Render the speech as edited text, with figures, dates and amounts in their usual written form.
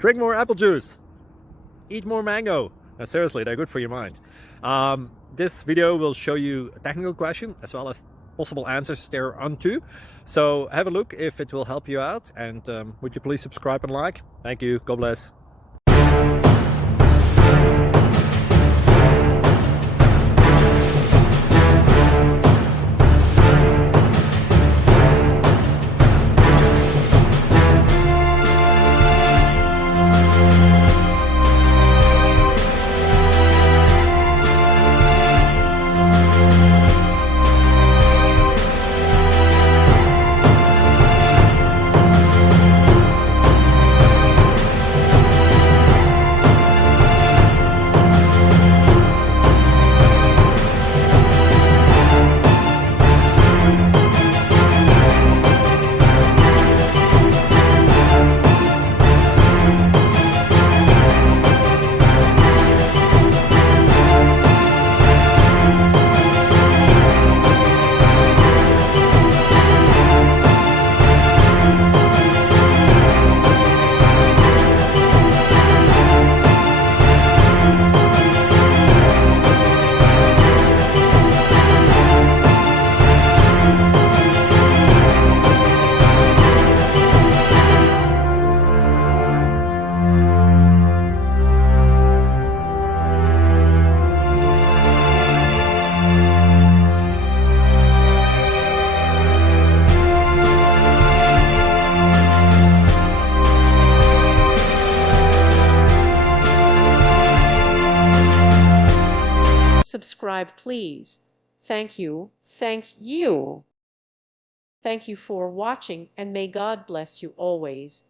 Drink more apple juice. Eat more mango. Now, seriously, they're good for your mind. This video will show you a technical question as well as possible answers thereunto. So have a look if it will help you out, and would you please subscribe and like? Thank you. God bless. Subscribe, please. Thank you. Thank you. Thank you for watching, and may God bless you always.